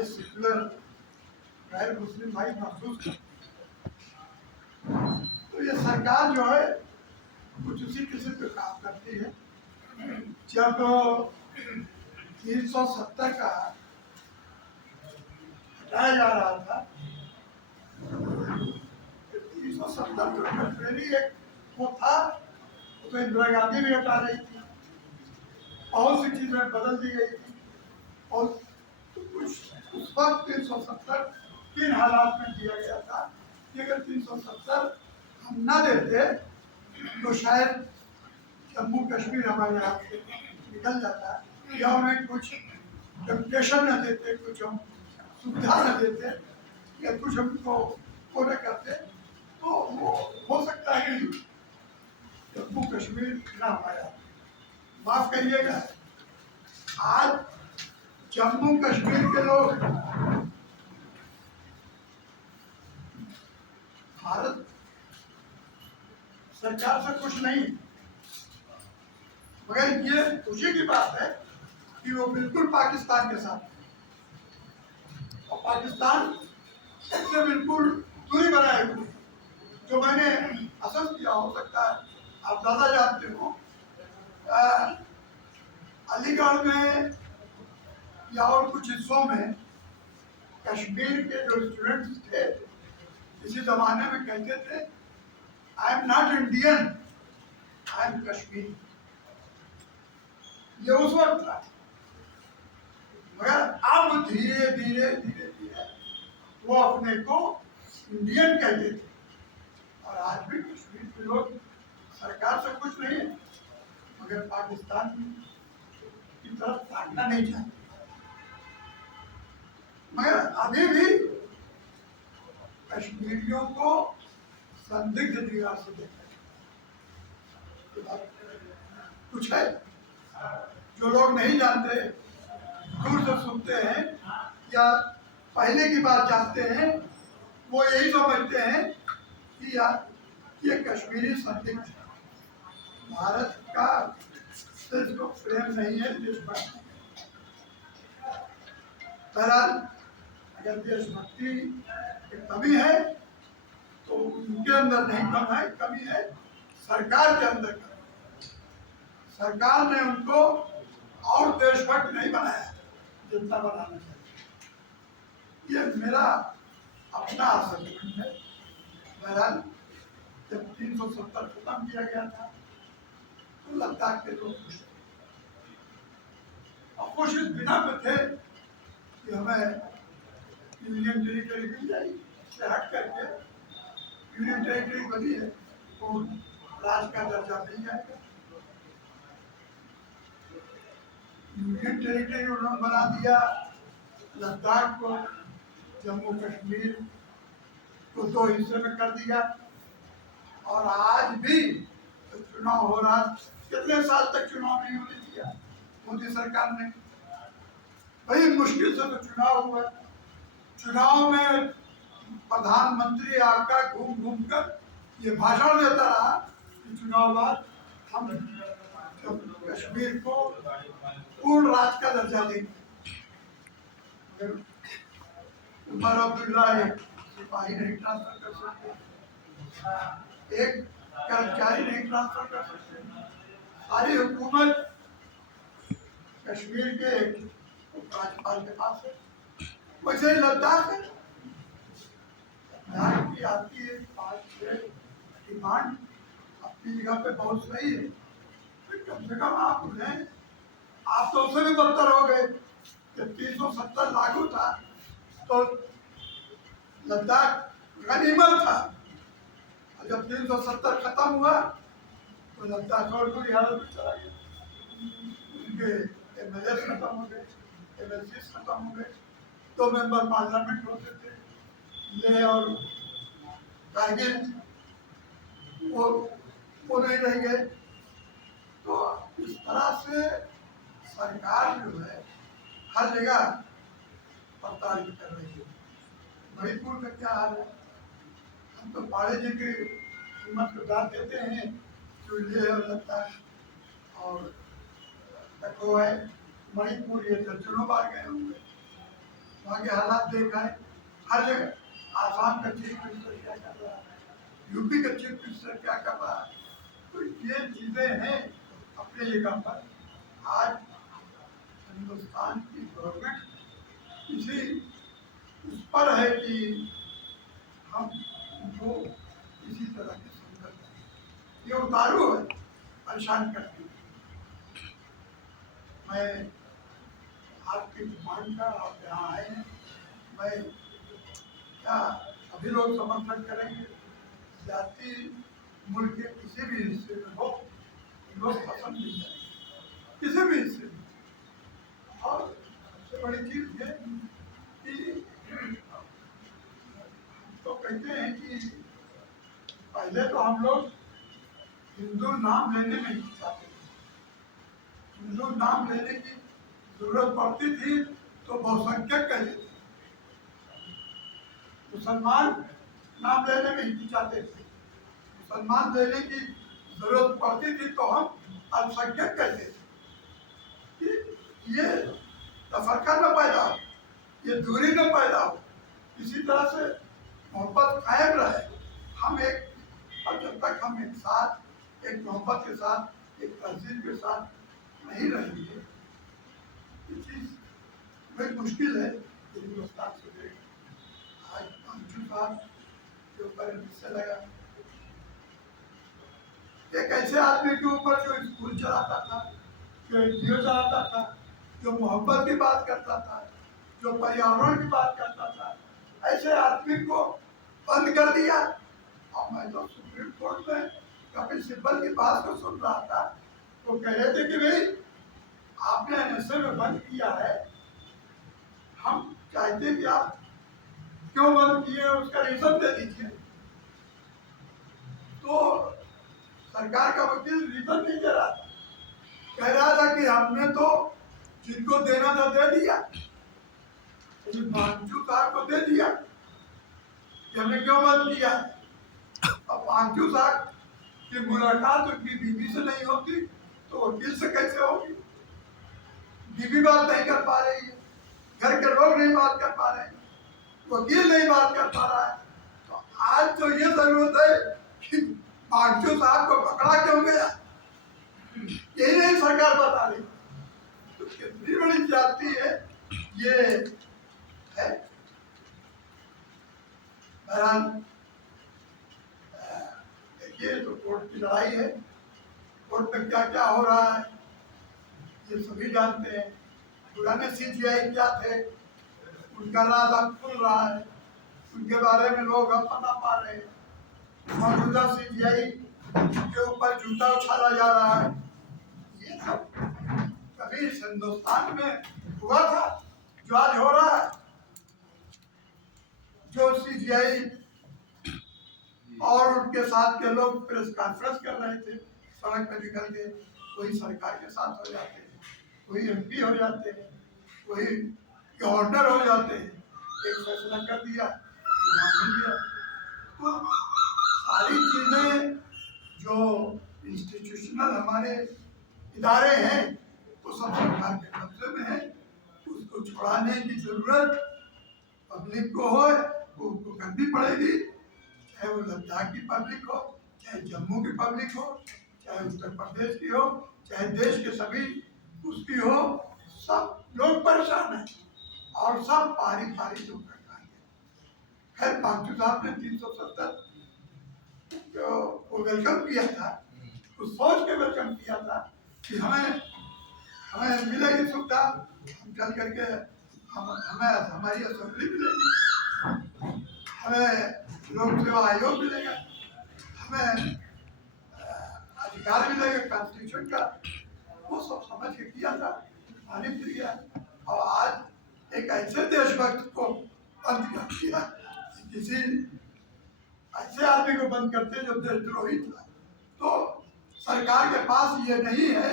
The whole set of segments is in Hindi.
एज सेक्युलर गैर मुस्लिम भाई महसूस करते। तो ये सरकार जो है कुछ उसी किस्म पे काम करती है। जब 370 का हटाया जा रहा था, 370 जो टेम्परेरी एक वो था, तो इंदिरा गांधी भी हटा रही थी, बहुत सी चीजें बदल दी गई थी। और तो कुछ उस वक्त 370 किन हालात में दिया गया था कि अगर 370 हम न देते तो शायद जम्मू कश्मीर हमारे यहाँ से निकल जाता, या उन्हें कुछ टेम्पटेशन न देते, कुछ हम सुविधा न देते, या कुछ हमको वो न करते, तो वो हो सकता है कि जम्मू कश्मीर न पाया। माफ करिएगा, आज जम्मू कश्मीर के लोग भारत सरकार से खुश नहीं, मगर ये खुशी की बात है कि वो बिल्कुल पाकिस्तान के साथ, और पाकिस्तान से बिल्कुल दूरी बनाए हुए। जो मैंने असर किया, हो सकता है आप ज़्यादा जानते हो, अलीगढ़ में या और कुछ हिस्सों में कश्मीर के जो स्टूडेंट्स थे, इसी जमाने में कहते थे I am not Indian, I am Kashmiri. ये उस वक्त था, मगर अब धीरे धीरे धीरे धीरे वो अपने को इंडियन कहते थे। और आज भी कश्मीर के लोग सरकार से कुछ नहीं है, मगर पाकिस्तान की तरफ ताकना नहीं चाहते। मगर अभी भी कश्मीरियों को संदिग्ध निगाह से देखा कुछ है। जो लोग नहीं जानते, दूर से सुनते हैं या पहले की बात जानते हैं, वो यही समझते हैं कि यार ये कश्मीरी संदिग्ध है, भारत का सिर्फ प्रेम नहीं है, देशभक्ति। बहरहाल अगर देशभक्ति की कमी है तो उनके अंदर नहीं कम है, कमी है सरकार के अंदर कमी। सरकार ने उनको और देशभक्त नहीं बनाया जितना बनाना चाहिए। ये मेरा अपना असेसमेंट है। बहरहाल जब 370 खत्म किया गया था तो लद्दाख के लोग खुश थे, और खुश इस बिना पे थे कि हमें यूनियन टेरिटरी मिल जाएगी, से हट करके यूनियन टेरिटरी बनी है तो राज्य का दर्जा मिल जाएगा। यूनियन टेरिटरी उन्होंने बना दिया, लद्दाख को, जम्मू कश्मीर को 2 हिस्से में कर दिया। और आज भी तो चुनाव हो रहा, कितने साल तक चुनाव नहीं होने दिया मोदी सरकार ने। बड़ी मुश्किल से तो चुनाव हुआ। चुनाव में प्रधानमंत्री आपका घूम घूम कर ये भाषण देता रहा कि चुनाव बाद हम कश्मीर को पूर्ण राज्य का दर्जा देंगे। उमर अब्दुल्ला एक सिपाही नहीं ट्रांसफर कर सकते, एक कर्मचारी नहीं ट्रांसफर कर सकते, सारी हुकूमत कश्मीर के राज्यपाल के पास है। वैसे ही लद्दाख है, लद्दाख की आपकी 5-6 डिमांड अपनी जगह पे बहुत सही है, तो कम से कम आप उन्हें, आप तो उससे भी बदतर हो गए। जब 370 लागू था तो लद्दाख गनीमत था, और जब 370 खत्म हुआ तो लद्दाख और बुरी हालत में चला गया। उनके एमएलए खत्म हो गए, एमएलसी खत्म हो गए, 2 मेंबर पार्लियामेंट होते थे, लेह और कारगिल, वो नहीं रह गए। तो इस तरह से सरकार जो है हर जगह पड़ताल कर रही है। मणिपुर का क्या हाल है? हम तो पाड़े जी की कीमत को दाद देते हैं, जो लेह और लद्दाख और तको है, मणिपुर ये दर्जनों बार गए होंगे। वहाँ के हालात देखा है हर जगह। आसाम का चीफ मिनिस्टर क्या कर रहा है, यूपी का चीफ मिनिस्टर क्या कर रहा है। तो ये चीजें हैं अपने जगह पर। आज हिंदुस्तान की गवर्नमेंट इसी उस पर है कि हम उनको इसी तरह के संकट ये उतारू है, परेशान करती है। मैं आपकी डिमांड का आप यहाँ आए हैं, मैं क्या सभी लोग समर्थन करेंगे। जाति मुल्क के किसी भी हिस्से में हो, लोग पसंद नहीं करेंगे किसी भी हिस्से में। और सबसे बड़ी चीज ये कि तो कहते हैं कि पहले तो हम लोग हिंदू नाम लेने में हिचकिचाते थे। हिंदू नाम लेने की जरूरत पड़ती थी तो बहुसंख्यक कहते थे। मुसलमान नाम लेने में हिचकिचाते थे। मुसलमान लेने की जरूरत पड़ती थी तो हम अल्पसंख्यक कहते थे। कि ये तफरका न पैदा हो, ये दूरी न पैदा हो, इसी तरह से मोहब्बत कायम रहे। हम एक, और जब तक हम एक साथ एक मोहब्बत के साथ एक तहजीब के साथ नहीं रहेंगे, ये चीज बड़ी मुश्किल है। हिंदुस्तान से देख आज मंजू साहब के ऊपर हिस्से लगा, एक ऐसे आदमी के ऊपर जो स्कूल चलाता था, जो एनजीओ चलाता था, जो मोहब्बत की बात करता था, जो पर्यावरण की बात करता था, ऐसे आदमी को बंद कर दिया। और मैं तो सुप्रीम कोर्ट में कपिल सिब्बल की बात को सुन रहा था, तो कह रहे थे कि भाई आपने एनएसए में बंद किया है, हम चाहते हैं कि आप क्यों बंद किए उसका रीजन दे दीजिए। तो सरकार का वकील रीजन नहीं दे रहा था, कह रहा था कि हमने तो जिनको देना था दे दिया, मांझू साहब को दे दिया कि हमने क्यों बंद किया। अब मांझू साहब की मुलाकात उनकी बीवी से नहीं होती तो वकील से कैसे होगी। बीवी बात नहीं कर पा रही है, घर के लोग नहीं बात कर पा रहे हैं, वकील नहीं बात कर पा रहा है। तो आज तो ये जरूरत है कि मांझू साहब को पकड़ा क्यों गया, यही नहीं सरकार बता रही। तो कितनी बड़ी जाति है ये है। बहरहाल देखिए, तो कोर्ट की लड़ाई है, कोर्ट में क्या क्या हो रहा है ये सभी जानते हैं। पुराने सीजीआई क्या थे, उनका राज अब खुल रहा है, उनके बारे में लोग अब पता पा रहे हैं। मौजूदा सीजीआई के ऊपर जूता उछाला जा रहा है। ये सब कभी इस हिंदुस्तान में हुआ था जो आज हो रहा है। जो सीजीआई और उनके साथ के लोग प्रेस कॉन्फ्रेंस कर रहे थे, सड़क पे निकल के कोई सरकार के साथ हो जाते हैं, कोई एमपी हो जाते हैं, कोई गवर्नर हो जाते हैं। एक फैसला कर दिया, दिया। तो सारी चीजें जो इंस्टीट्यूशनल हमारे इदारे हैं वो सब सरकार के कब्जे में है। उसको छुड़ाने की जरूरत पब्लिक को हो, वो उनको करनी पड़ेगी। चाहे वो लद्दाख की पब्लिक हो, चाहे जम्मू की पब्लिक हो, चाहे उत्तर प्रदेश की हो, चाहे देश के सभी उसकी हो, सब लोग परेशान हैं और सब पारी पारी लोग कर रहे हैं। खैर मांझू साहब ने 370 जो वो वेलकम किया था, उस सोच के वेलकम किया था कि हमें मिलेगी सुविधा, हम चल करके हमें हमारी असेंबली मिलेगी, हमें लोक सेवा आयोग मिलेगा, हमें अधिकार मिलेगा कॉन्स्टिट्यूशन का। वो सब समझ के किया था, मानी फिर गया। और आज एक ऐसे देशभक्त को बंद कर दिया, किसी ऐसे आदमी को बंद करते जो देशद्रोही था। तो सरकार के पास ये नहीं है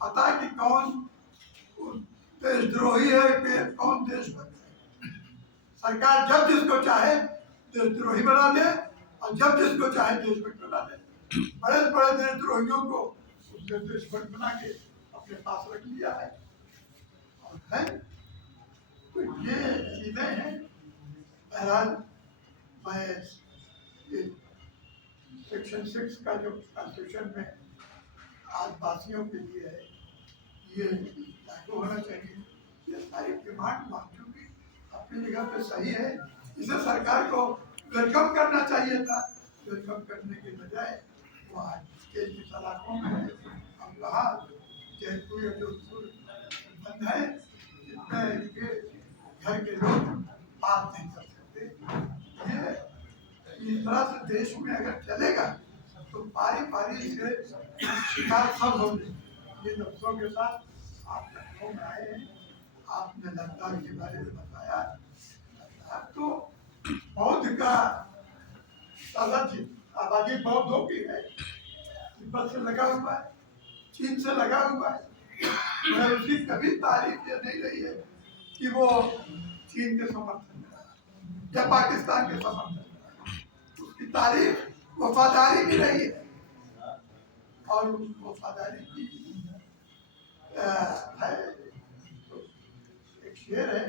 पता कि कौन देशद्रोही है कि कौन देशभक्त है। सरकार जब जिसको चाहे देशद्रोही बना दे और जब जिसको चाहे देशभक्त बना दे। बड़े बड़े देशद्रोहियों को उसने देशभक्त बना के अपने पास रख लिया है। और है तो ये बहरहाल मैं ये सेक्शन 6 का जो कॉन्स्टिट्यूशन में आदिवासियों के लिए है ये लागू होना चाहिए। ये सारी डिमांड मान चुकी अपनी जगह पे सही है, इसे सरकार को वेलकम करना चाहिए था। वेलकम करने के बजाय वो आज जेल की सलाखों में है। अब कहा जयपुर या जोधपुर बंद है, इसमें इनके घर के लोग बात नहीं कर सकते। ये इस तरह से देश में अगर चलेगा तो पारी पारी से शिकार सब होंगे। ये लफ्जों के साथ आप लखनऊ में आए हैं, आपने लद्दाख के बारे में बताया। लद्दाख तो बौद्ध का आबादी बौद्धों की है, तिब्बत से लगा हुआ है, चीन से लगा हुआ है। मगर उसकी कभी तारीफ ये नहीं रही है कि वो चीन के समर्थन में रहा या पाकिस्तान के समर्थन में रहा। उसकी तारीफ वफादारी की रही है और उस वफादारी की है। तो एक शेर है,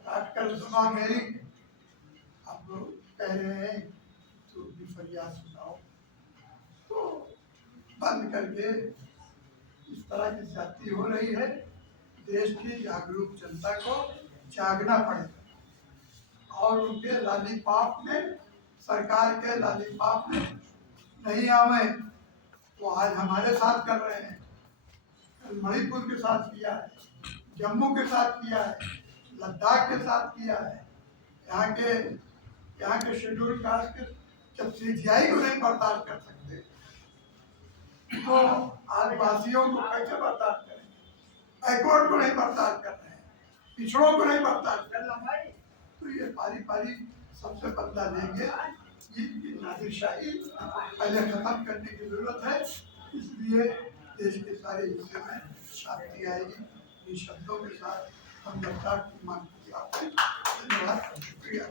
काट कर सुना मेरी, आप लोग कह रहे हैं तो भी फरियाद सुनाओ। तो बंद करके इस तरह की जाति हो रही है। देश की जागरूक जनता को जागना पड़ेगा और उनके लॉलीपॉप में, सरकार के लॉलीपॉप में नहीं आवे। वो आज हमारे साथ कर रहे हैं, कल मणिपुर के साथ किया है, जम्मू के साथ किया है, लद्दाख के साथ किया है। यहाँ के शेड्यूल कास्ट के जब सीजीआई को नहीं बर्दाश्त कर सकते तो आदिवासियों को कैसे बर्दाश्त करेंगे? बैकवर्ड को नहीं बर्दाश्त कर रहे हैं, पिछड़ों को नहीं बर्दाश्त कर रहे हैं। तो ये पारी पारी सबसे बदला लेंगे। ये नादिरशाही पहले खत्म करने की जरूरत है। इसलिए देश के सारे हिस्से में शांति आएगी। इन शब्दों के साथ हम लद्दाख की मांग की। धन्यवाद, शुक्रिया।